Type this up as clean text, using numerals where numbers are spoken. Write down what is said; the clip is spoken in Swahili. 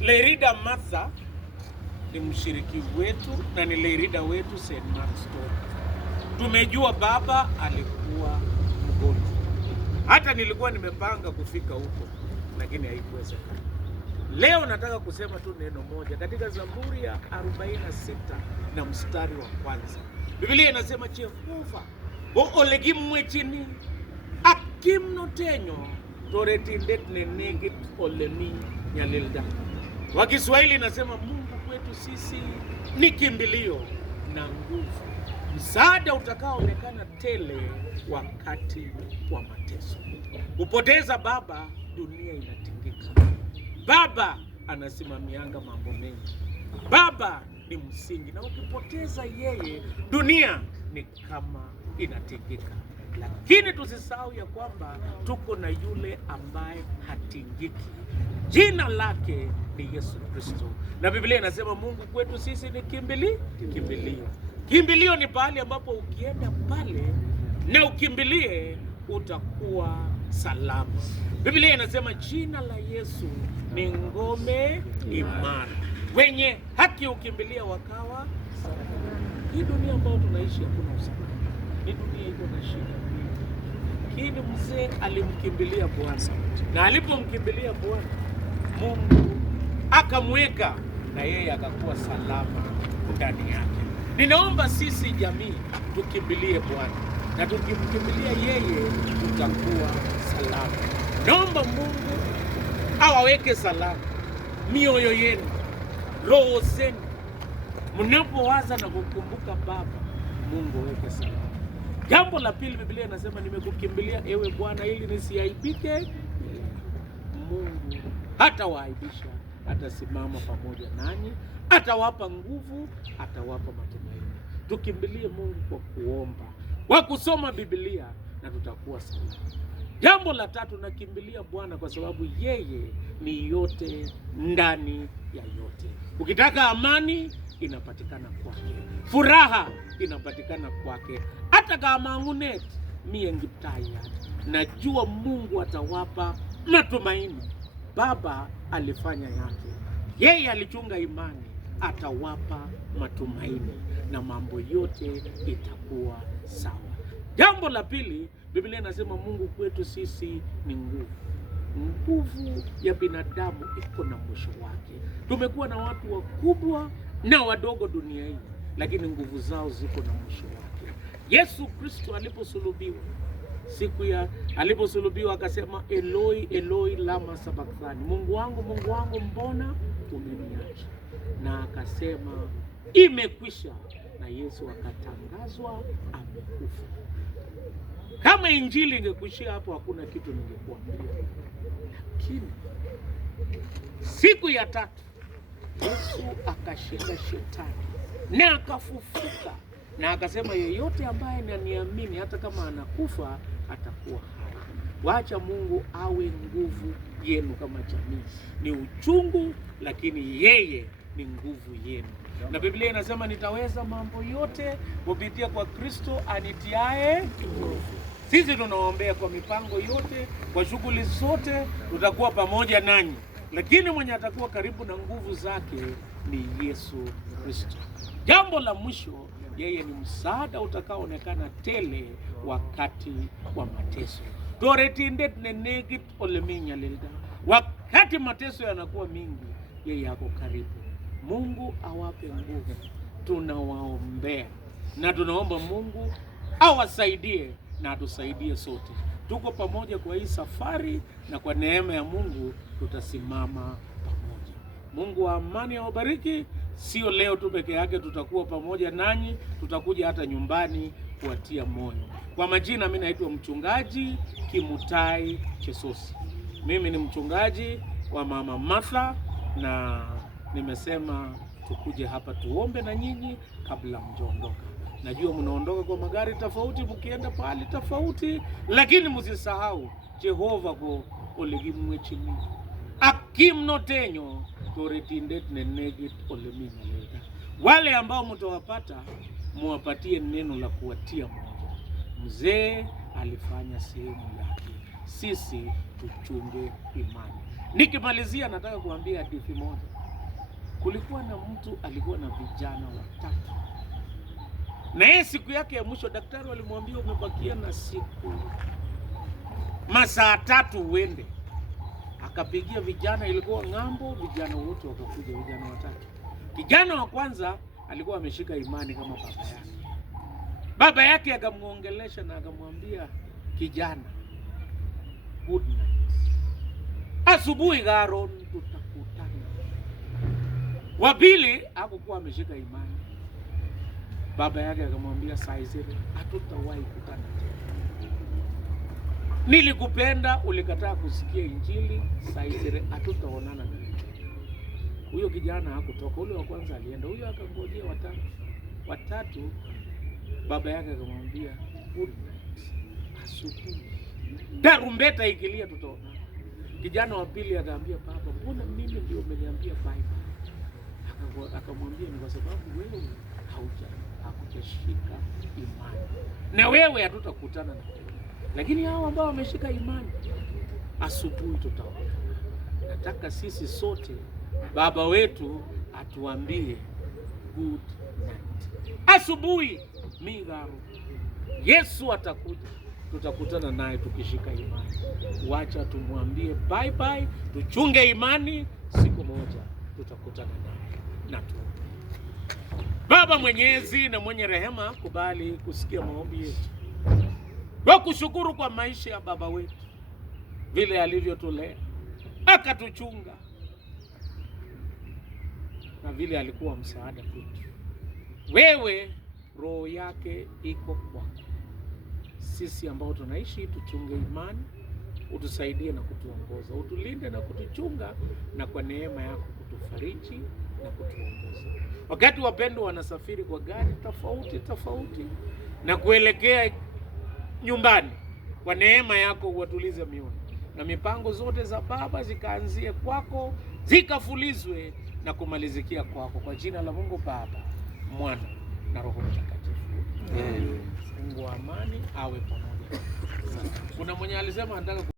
Lerida Martha ni mshiriki wetu na ni lerida wetu St. Mark's Story. Tumejua baba alikuwa mgonjwa. Hata nilikuwa nimepanga kufika huko lakini haikuwezekana. Leo nataka kusema tu neno moja katika Zaburi ya 46 na mstari wa kwanza. Biblia inasema Jehova olegimwe chini akimnotenyo toretindet nenegit olemi nyalilda. Kwa Kiswahili inasema Mungu kwetu sisi ni kimbilio na nguvu, msaada utakaoonekana tele wakati wa mateso. Kupoteza baba, dunia inatingika. Baba anasimamianga mambo mengi. Baba ni msingi, na ukipoteza yeye, dunia ni kama inatingika. Lakini tusisahau ya kwamba tuko na yule ambaye hatingiki. Jina lake ni Yesu Kristo. Na Biblia inasema Mungu kwetu sisi ni kimbilio. Kimbilio ni pahali ambapo ukienda pale na ukimbilie utakuwa salama. Biblia inasema jina la Yesu ni ngome imara. Wenye haki ukimbilia wakawa salama. Hii dunia ambayo tunaishi hakuna usalama. Hii dunia iko na shida. Lakini mzee alimkimbilia Bwana. Na alipomkimbilia Bwana, Mungu akamweka na yeye akakuwa salama ndani yake. Ninaomba sisi jamii tukimbilie Bwana, na tukimkimbilia yeye tutakuwa salama. Naomba Mungu awaweke salama mioyo yenu, roho zenu. Mnapowaza na kukumbuka baba, Mungu aweke salama. Jambo la pili, Biblia inasema nimekukimbilia ewe Bwana ili nisiaibike. Mungu hatawaaibisha, atasimama pamoja nanyi, atawapa nguvu, atawapa matumaini. Tukimbilie Mungu kwa kuomba, kwa kusoma Biblia, na tutakuwa salama. Jambo la tatu, nakimbilia Bwana kwa sababu yeye ni yote ndani ya yote. Ukitaka amani, inapatikana kwake. Furaha inapatikana kwake. Hata kama ngunet miengitaya, najua Mungu atawapa matumaini. Baba alifanya yake. Yeye alichunga imani, atawapa matumaini na mambo yote itakuwa sawa. Jambo la pili, Biblia inasema Mungu kwetu sisi ni nguvu. Nguvu ya binadamu iko na mwisho wake. Tumekuwa na watu wakubwa na wadogo dunia hii, lakini nguvu zao ziko na mwisho wake. Yesu Kristo aliposulubiwa, aliposulubiwa akasema Eloi Eloi lama sabakthani, Mungu wangu mbona umeniacha? Na akasema imekwisha, na Yesu akatangazwa amekufa. Kama injili ingekuishia hapo, hakuna kitu ningekuambia. Lakini siku ya tatu Yesu akashinda shetani na akafufuka, na akasema yeyote ambaye ananiamini hata kama anakufa atakuwa hai. Wacha Mungu awe nguvu yenu kama jamii. Ni uchungu, lakini yeye ni nguvu yenu. Na Biblia inasema nitaweza mambo yote kupitia kwa Kristo anitiaye nguvu. Sisi tunaombea kwa mipango yote, kwa shughuli zote, tutakuwa pamoja nanyi. Lakini mwenye atakuwa karibu na nguvu zake ni Yesu Kristo. Jambo la mwisho, yeye ni msaada utakaoonekana tele wakati wa mateso. Toretindet nenegit oleminya lelda. Wakati mateso yanakuwa mingi, yeye ako karibu. Mungu awape nguvu. Tunawaombea na tunaomba Mungu awasaidie na atusaidie sote. Tuko pamoja kwa hii safari, na kwa neema ya Mungu tutasimama pamoja. Mungu wa amani awabariki. Sio leo tu peke yake, tutakuwa pamoja nanyi, tutakuja hata nyumbani kuwatia moyo. Kwa majina, mimi naitwa mchungaji Kimutai Chesosi. Mimi ni mchungaji wa Mama Martha, na nimesema tukuje hapa tuombe na nyinyi kabla mjaondoka. Najua mnaondoka kwa magari tofauti, mkienda pahali tofauti, lakini msisahau Jehova ko olegimwe chini akimnotenyo toretindet nenegit oleminya lelda. Wale ambao mtawapata, muwapatie neno la kuwatia moyo. Mzee alifanya sehemu yake, sisi tuchunge imani. Nikimalizia nataka kuambia hadithi moja. Kulikuwa na mtu alikuwa na vijana 3. Na yeye siku yake ya mwisho daktari walimwambia umebakia na siku masaa 3 uende. Akapigia vijana, ilikuwa ng'ambo, vijana wote wakakuja, vijana 3. Kijana wa kwanza alikuwa ameshika imani kama baba yake. Baba yake akamuongelesha na akamwambia, kijana, good night. Asubuhi garo tutakutana. Wa pili hakukuwa ameshika imani. Baba yake akamwambia, saa hizi hatutawahi kutana tena. Nilikupenda, ulikataa kusikia Injili, saa hizi hatutaonana tena. Huyo kijana hakutoka, ule wa kwanza alienda, huyo akangojea watatu. Baba yake akamwambia, good night. Asubuhi tarumbeta ikilia tutaona. Kijana wa pili akaambia, baba, mbona mimi ndio umeniambia bye bye? Akamwambia, ni kwa sababu wewe hakujashika imani. Na wewe hatutakutana na wewe. Lakini hao ambao wameshika imani, asubuhi tutaona. Nataka sisi sote baba wetu atuambie good night. Asubuhi migaro Yesu atakuja, tutakutana naye tukishika imani. Wacha tumwambie bye bye, tuchunge imani, siku moja tutakutana naye. Na tu Baba mwenyezi na mwenye rehema, kubali kusikia maombi yetu. Wakushukuru kwa maisha ya baba wetu, vile alivyotulea, akatuchunga, na vile alikuwa msaada kwetu. Wewe roho yake iko kwako. Sisi ambao tunaishi, tuchunge imani, utusaidie na kutuongoza, utulinde na kutuchunga, na kwa neema yako kutufariji na kutuongoza. Wakati wapendwa wanasafiri kwa gari tofauti na kuelekea nyumbani, kwa neema yako uwatulize mioyo, na mipango zote za baba zikaanzie kwako, zikafulizwe na kumalizikia kwako, kwa jina la Mungu Baba, Mwana na Roho Mtakatifu. Mungu wa amani awe pamoja. Kuna mwenye alisema anataka